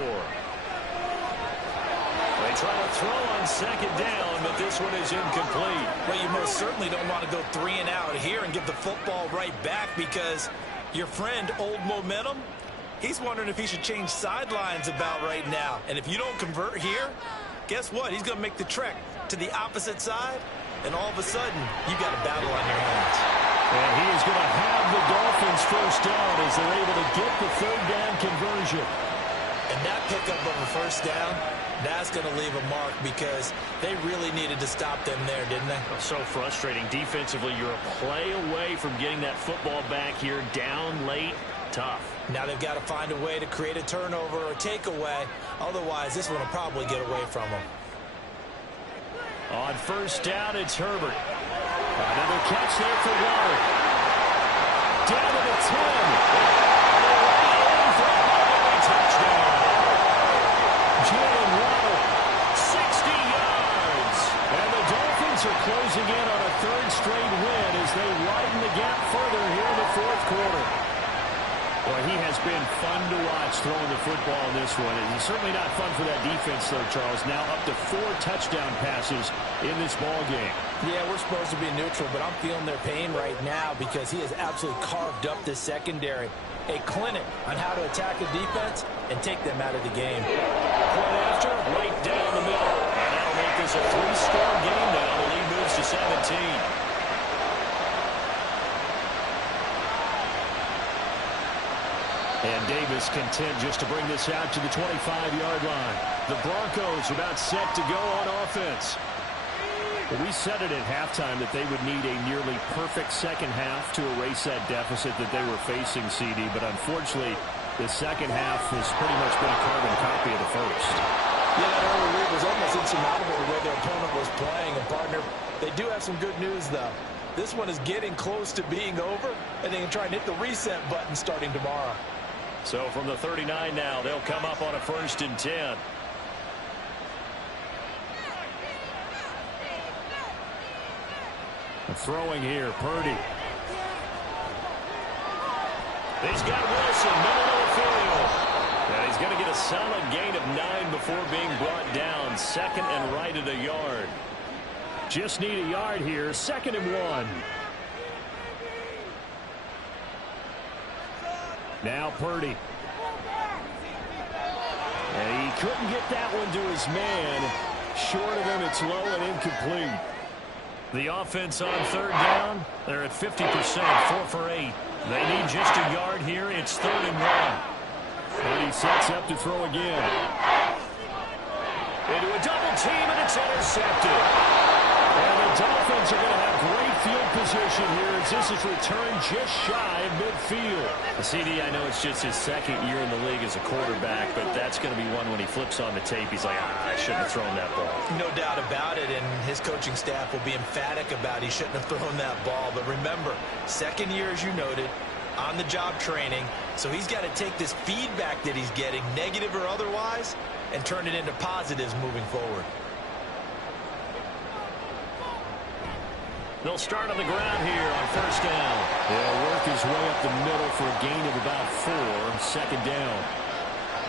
They try to throw on 2nd down, but this one is incomplete. Well, you most certainly don't want to go 3 and out here and give the football right back because your friend, Old Momentum, he's wondering if he should change sidelines about right now. And if you don't convert here, guess what? He's going to make the trek to the opposite side, and all of a sudden, you've got a battle on your hands. And he is going to have the Dolphins first down as they're able to get the 3rd down conversion. And that pickup of a first down, that's going to leave a mark because they really needed to stop them there, didn't they? So frustrating. Defensively, you're a play away from getting that football back here down late. Tough. Now they've got to find a way to create a turnover or takeaway. Otherwise, this one will probably get away from them. On first down, it's Herbert. Another catch there for Waller. Down to the 10. Touchdown. Jalen Waddle, 60 yards. And the Dolphins are closing in on a 3rd straight win as they widen the gap further here in the 4th quarter. Well, he has been fun to watch throwing the football in this one. It's certainly not fun for that defense, though, Charles. Now up to 4 touchdown passes in this ball game. Yeah, we're supposed to be neutral, but I'm feeling their pain right now because he has absolutely carved up this secondary. A clinic on how to attack the defense and take them out of the game. Point after, right down the middle. And that'll make this a 3-score game now. The lead moves to 17. And Davis content just to bring this out to the 25-yard line. The Broncos about set to go on offense. Well, we said it at halftime that they would need a nearly perfect second half to erase that deficit that they were facing, CD. But unfortunately, the second half has pretty much been a carbon copy of the first. Yeah, that early lead was almost insurmountable the way their opponent was playing. And, partner, they do have some good news, though. This one is getting close to being over, and they can try and hit the reset button starting tomorrow. So from the 39 now, they'll come up on a 1st and 10. Throwing here, Purdy. He's got Wilson, middle of the field. And he's going to get a solid gain of 9 before being brought down. Second and right at a yard. Just need a yard here. 2nd and 1. Now Purdy. And he couldn't get that one to his man. Short of him, it's low and incomplete. The offense on 3rd down, they're at 50%, 4 for 8. They need just a yard here. It's 3rd and 1. Purdy sets up to throw again. Into a double team, and it's intercepted. And the Dolphins are going to have great field position here as this is returned just shy of midfield. CD, I know it's just his 2nd year in the league as a quarterback, but that's going to be one when he flips on the tape, he's like, I shouldn't have thrown that ball. No doubt about it, and his coaching staff will be emphatic about he shouldn't have thrown that ball. But remember, 2nd year, as you noted, on-the-job training, so he's got to take this feedback that he's getting, negative or otherwise, and turn it into positives moving forward. They'll start on the ground here on 1st down. They'll work his way up the middle for a gain of about 4. 2nd down.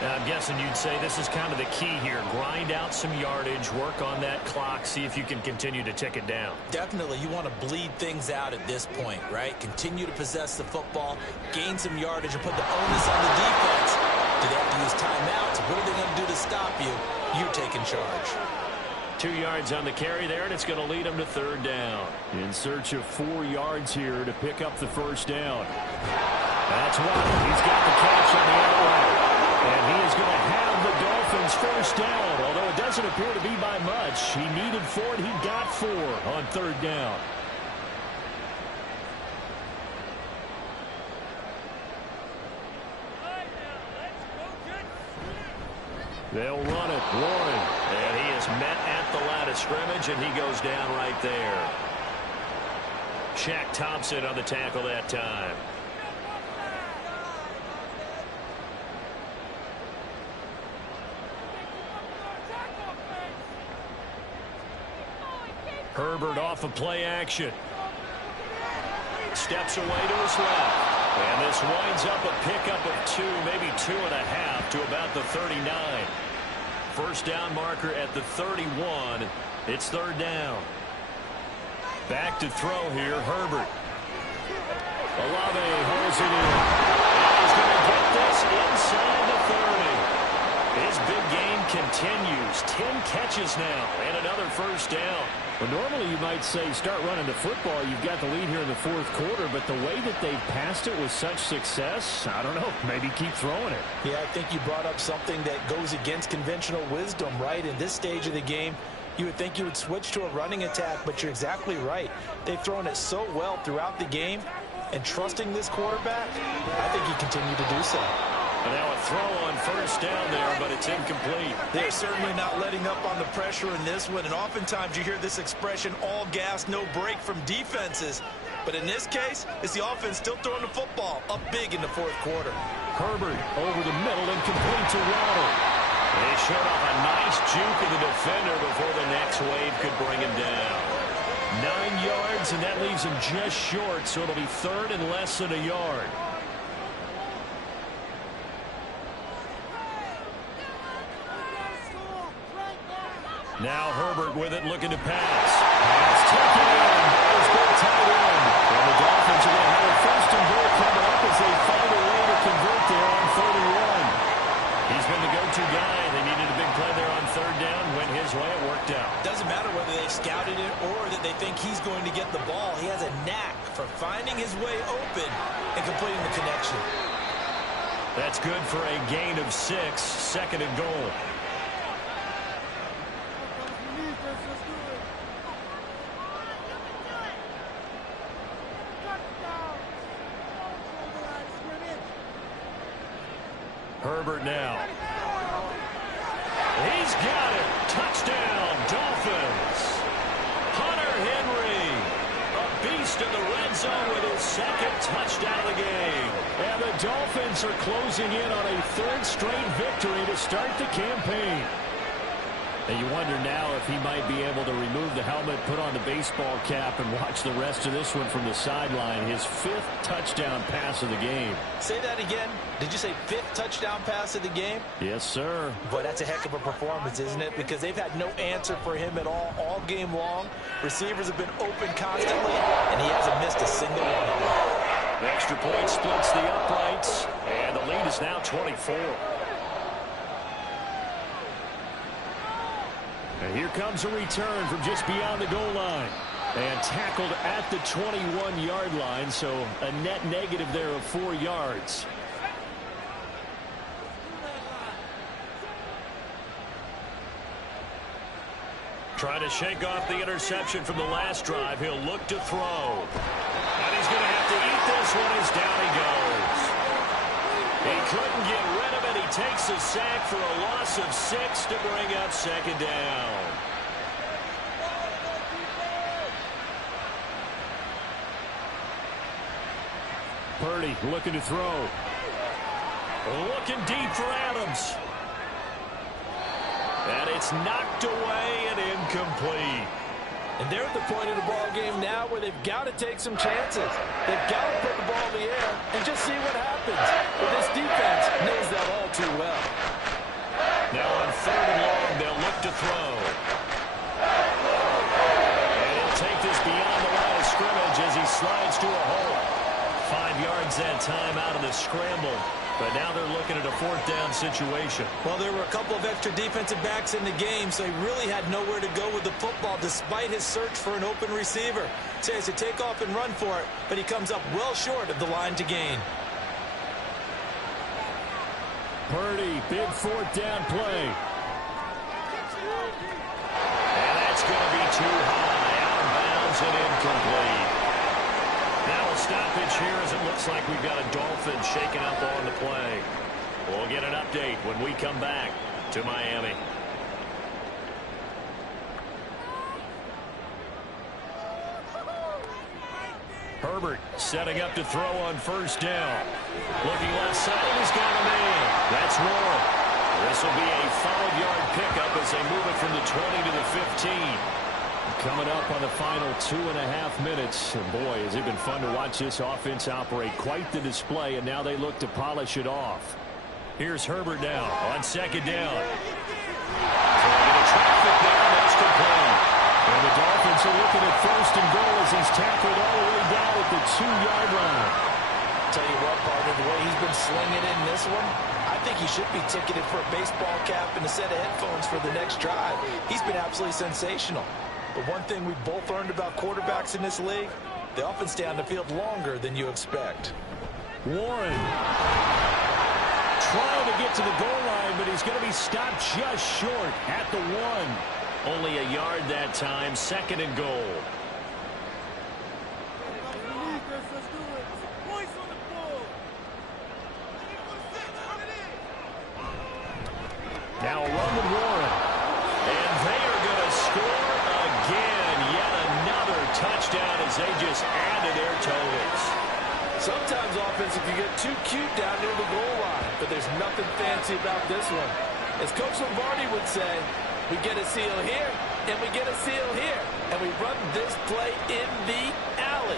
Now, I'm guessing you'd say this is kind of the key here. Grind out some yardage, work on that clock, see if you can continue to tick it down. Definitely, you want to bleed things out at this point, right? Continue to possess the football, gain some yardage, and put the onus on the defense. Do they have to use timeouts? What are they going to do to stop you? You take in charge. 2 yards on the carry there, and it's going to lead him to 3rd down. In search of 4 yards here to pick up the 1st down. That's Waddle. He's got the catch on the outright. And he is going to have the Dolphins 1st down, although it doesn't appear to be by much. He needed 4, and he got 4 on 3rd down. They'll run it. Warren. And he is met at the line of scrimmage, and he goes down right there. Shaq Thompson on the tackle that time. Herbert off of play action. Steps away to his left. And this winds up a pickup of 2, maybe 2.5 to about the 39. 1st down marker at the 31. It's 3rd down. Back to throw here, Herbert. Olave holds it in. And he's going to get this inside the 30. His big game continues. 10 catches now and another 1st down. Well, normally you might say start running the football. You've got the lead here in the 4th quarter, but the way that they've passed it with such success, I don't know, maybe keep throwing it. Yeah, I think you brought up something that goes against conventional wisdom, right? In this stage of the game, you would think you would switch to a running attack, but you're exactly right. They've thrown it so well throughout the game, and trusting this quarterback, I think you continue to do so. And now a throw on 1st down there, but it's incomplete. They're certainly not letting up on the pressure in this one, and oftentimes you hear this expression, all gas, no break from defenses. But in this case, it's the offense still throwing the football up big in the 4th quarter. Herbert over the middle and complete to Waddle. They showed off a nice juke of the defender before the next wave could bring him down. 9 yards, and that leaves him just short, so it'll be 3rd and less than a yard. Now Herbert with it, looking to pass. Pass taken in. It's been tied in. And the Dolphins are going to have a 1st and goal coming up as they find a way to convert there on 31. He's been the go-to guy. They needed a big play there on 3rd down. Went his way. It worked out. Doesn't matter whether they scouted it or that they think he's going to get the ball. He has a knack for finding his way open and completing the connection. That's good for a gain of 6. 2nd and goal. Herbert now. He's got it. Touchdown, Dolphins. Hunter Henry, a beast in the red zone with his 2nd touchdown of the game. And the Dolphins are closing in on a 3rd straight victory to start the campaign. And you wonder now if he might be able to remove the helmet, put on the baseball cap, and watch the rest of this one from the sideline. His 5th touchdown pass of the game. Say that again. Did you say 5th touchdown pass of the game? Yes, sir. Boy, that's a heck of a performance, isn't it? Because they've had no answer for him at all game long. Receivers have been open constantly, and he hasn't missed a single one of them. The extra point splits the uprights, and the lead is now 24. And here comes a return from just beyond the goal line. And tackled at the 21-yard line, so a net negative there of 4 yards. Trying to shake off the interception from the last drive. He'll look to throw. And he's going to have to eat this one as down he goes. He couldn't get rid of it. He takes a sack for a loss of 6 to bring up 2nd down. Purdy looking to throw. Looking deep for Adams. And it's knocked away and incomplete. And they're at the point of the ball game now where they've got to take some chances. They've got to put the ball in the air and just see what happens. But this defense knows that all too well. Now on 3rd and long, they'll look to throw. And he'll take this beyond the line of scrimmage as he slides to a hole. 5 yards that time out of the scramble. But now they're looking at a 4th down situation. Well, there were a couple of extra defensive backs in the game, so he really had nowhere to go with the football despite his search for an open receiver. So he has to take off and run for it, but he comes up well short of the line to gain. Purdy, big 4th down play. And that's going to be too high. Out of bounds and incomplete. Now a stoppage here as it looks like we've got a Dolphin shaking up on the play. We'll get an update when we come back to Miami. Herbert setting up to throw on 1st down. Looking left side, he's got a man. That's Warren. This will be a 5-yard pickup as they move it from the 20 to the 15. Coming up on the final 2.5 minutes. And boy, has it been fun to watch this offense operate. Quite the display, and now they look to polish it off. Here's Herbert now on 2nd down. Trying to get a traffic down, that's complete. And the Dolphins are looking at 1st and goal as he's tackled all the way down at the 2-yard line. Tell you what, partner, the way he's been slinging in this one, I think he should be ticketed for a baseball cap and a set of headphones for the next drive. He's been absolutely sensational. But one thing we've both learned about quarterbacks in this league, they often stay on the field longer than you expect. Warren trying to get to the goal line, but he's going to be stopped just short at the 1. Only a yard that time, 2nd and goal. Now a run with Warren. And they are going to score again. Yet another touchdown as they just add to their totals. Sometimes offense can get too cute down near the goal line, but there's nothing fancy about this one. As Coach Lombardi would say, we get a seal here, and we get a seal here, and we run this play in the alley.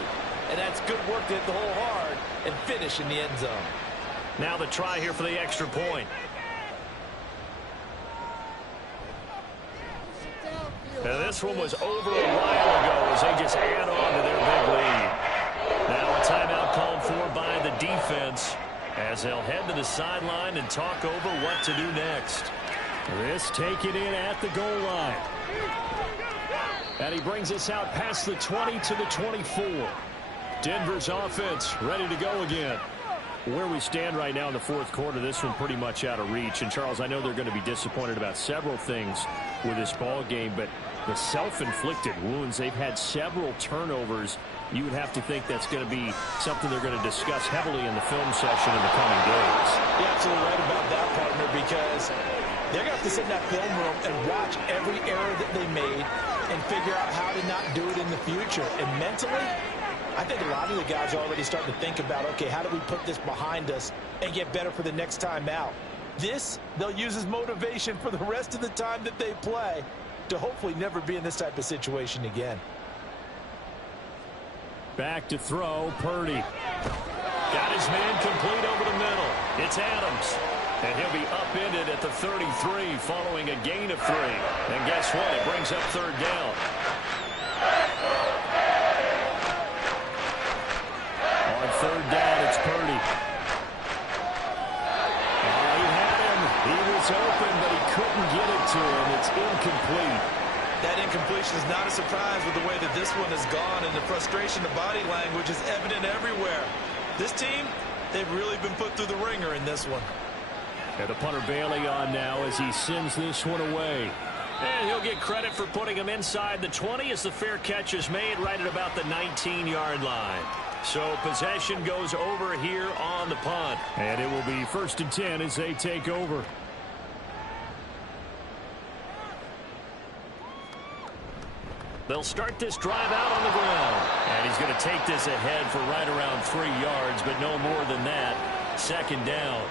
And that's good work to hit the hole hard and finish in the end zone. Now the try here for the extra point. Now this one was over a while ago as they just add on to their big lead. Now a timeout called for by the defense as they'll head to the sideline and talk over what to do next. This taken in at the goal line. And he brings us out past the 20 to the 24. Denver's offense ready to go again. Where we stand right now in the 4th quarter, this one pretty much out of reach. And, Charles, I know they're going to be disappointed about several things with this ball game, but the self-inflicted wounds, they've had several turnovers. You would have to think that's going to be something they're going to discuss heavily in the film session in the coming days. You're absolutely right about that, partner, because they're going to have to sit in that film room and watch every error that they made and figure out how to not do it in the future. And mentally, I think a lot of the guys are already starting to think about, okay, how do we put this behind us and get better for the next time out? This, they'll use as motivation for the rest of the time that they play to hopefully never be in this type of situation again. Back to throw, Purdy. Got his man complete over the middle. It's Adams. And he'll be upended at the 33 following a gain of 3. And guess what? It brings up third down. On third down, it's Purdy. He had him. He was open, but he couldn't get it to him. It's incomplete. That incompletion is not a surprise with the way that this one has gone, and the frustration, the body language is evident everywhere. This team, they've really been put through the ringer in this one. And the punter Bailey on now as he sends this one away. And he'll get credit for putting him inside the 20 as the fair catch is made right at about the 19-yard line. So possession goes over here on the punt. And it will be 1st and 10 as they take over. They'll start this drive out on the ground. And he's going to take this ahead for right around 3 yards, but no more than that. 2nd down.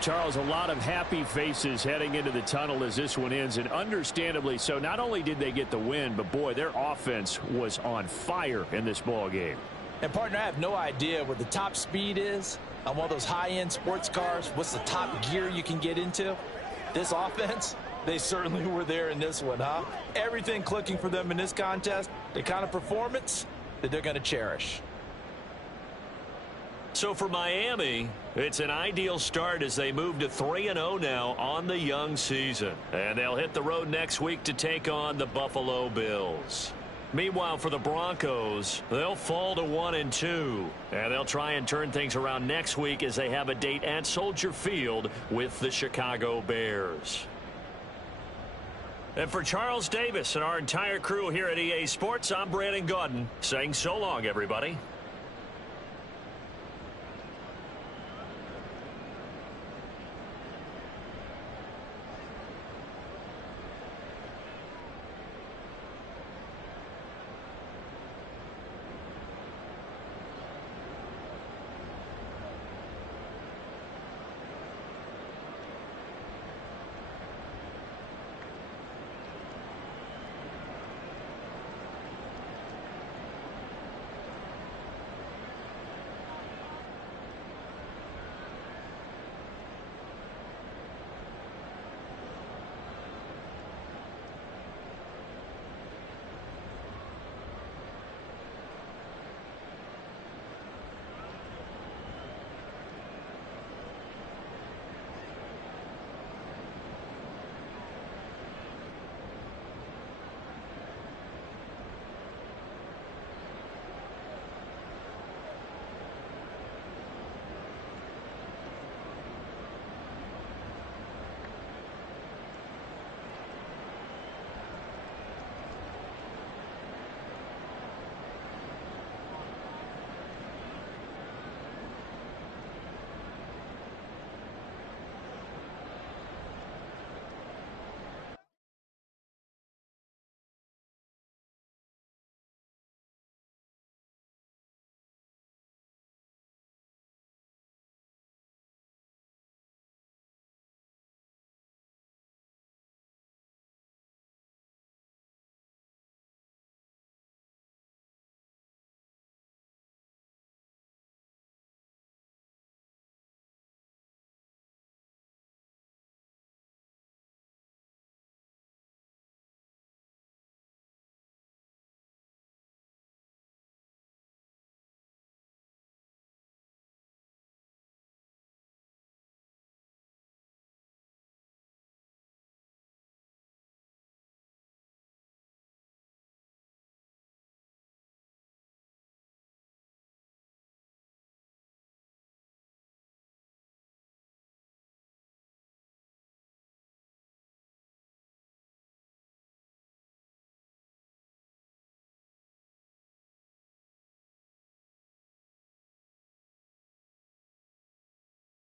Charles, a lot of happy faces heading into the tunnel as this one ends, and understandably so. Not only did they get the win, but boy, their offense was on fire in this ball game. And partner, I have no idea what the top speed is on one of those high-end sports cars. What's the top gear you can get into? This offense, they certainly were there in this one, huh? Everything clicking for them in this contest, the kind of performance that they're going to cherish. So for Miami, it's an ideal start as they move to 3-0 now on the young season. And they'll hit the road next week to take on the Buffalo Bills. Meanwhile, for the Broncos, they'll fall to 1-2. And they'll try and turn things around next week as they have a date at Soldier Field with the Chicago Bears. And for Charles Davis and our entire crew here at EA Sports, I'm Brandon Gaudin saying so long, everybody.